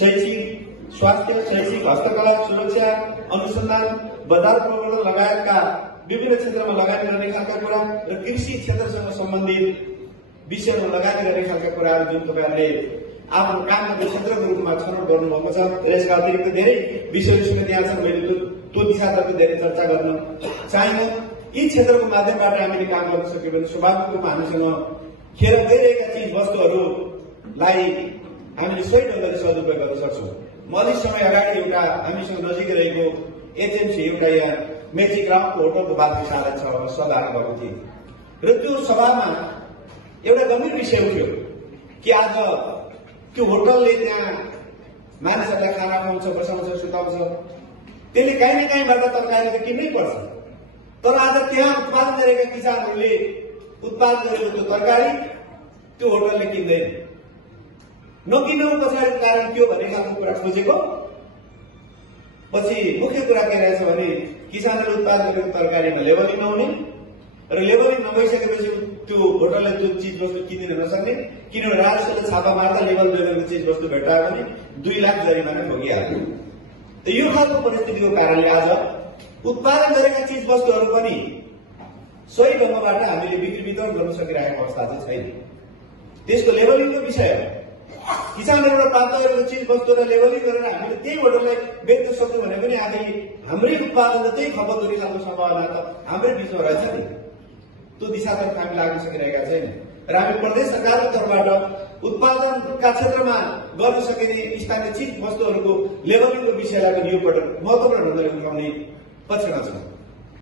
शैक्षिक, स्वास्थ्य, शैक्षिक, हस्तकला, सुरक्षा, अनुसन्धान, बजार प्रवर्धन लगायतका विभिन्न क्षेत्रमा लगानी गर्ने खालका कुरा र कृषि क्षेत्रसँग सम्बन्धित विषयमा लगानी गर्ने खालका कुराहरू जुन तपाईहरुले आफ्नो काम गर्ने क्षेत्रको रूपमा छनौट गर्नुभएको छ र यसका अतिरिक्त धेरै विषयहरू त्यहाँ छन्। मैले त्यो दिशातर्फ धेरै चर्चा गर्न चाहिन्न। यी क्षेत्रको माध्यमबाट हामीले काम गर्न सक्यो भने स्वाभाविक रूपमा हामीसँग खेर गइरहेका चीज वस्तुहरूलाई हामीले सही ढंगले सदुपयोग गर्न सक्छौं। म अलि समय अगाडि एउटा हामीसँग नजिकै रहेको एचएमसी एउटा यहाँ मेजिक राउन्डको होटलको बात विचार सभा भएको थियो र त्यो सभामा एउटा गम्भीर विषय उठ्यो कि आज त्यो होटलले त्यहाँ मानिसहरूलाई खाना खुवाउँछ, बसाउँछ, सुताउँछ, त्यसले काहीँ न काहीँबाट तरकारी त किन्नै पर्छ। तर आज त्यहाँ उत्पादन गरेका किसानहरूले उत्पादन गरेको त्यो तरकारी त्यो होटलले किन्दैन। नकिन्नुको पछाडिको कारण के हो भन्ने खालको कुरा खोजेको पछि मुख्य कुरा के रहेछ भने किसानहरूले उत्पादन गरेको तरकारीमा लेबलिङ नहुने र लेबलिङ नभइसकेपछि त्यो होटलले त्यो चीज वस्तु किन्न नसक्ने, किनभने राजस्वले छापा मार्दा लेबल बेगरको चीज वस्तु भेट्टायो भने 2 लाख जरिमाना ठोकिहाल्यो। त यो खालको परिस्थितिको कारणले आज उत्पादन गरेका चीज वस्तुहरू पनि सही ढंगबाट हामीले बिक्री वितरण गर्न सकिरहेको अवस्था चाहिँ छैन। त्यसको लेबलिङको विषय हो। किसानहरूबाट प्राप्त गरेको चीज वस्तुलाई लेबलिङ गरेर हामीले त्यही होटललाई बेच्न सक्छौं भने पनि आज हाम्रै उत्पादन र त्यही खपत हुने खालको सम्भावना त हाम्रै बीचमा रहेछ नि। त्यो दिशातर्फ हामी लाग्न सकिरहेका छैन र हामी प्रदेश सरकारको तर्फबाट उत्पादनका क्षेत्रमा गर्न सकिने स्थानीय चीज वस्तुहरूको लेबलिङको विषयलाई पनि यो पटक महत्त्वपूर्ण ढंगले उठाउने पक्षमा छौं।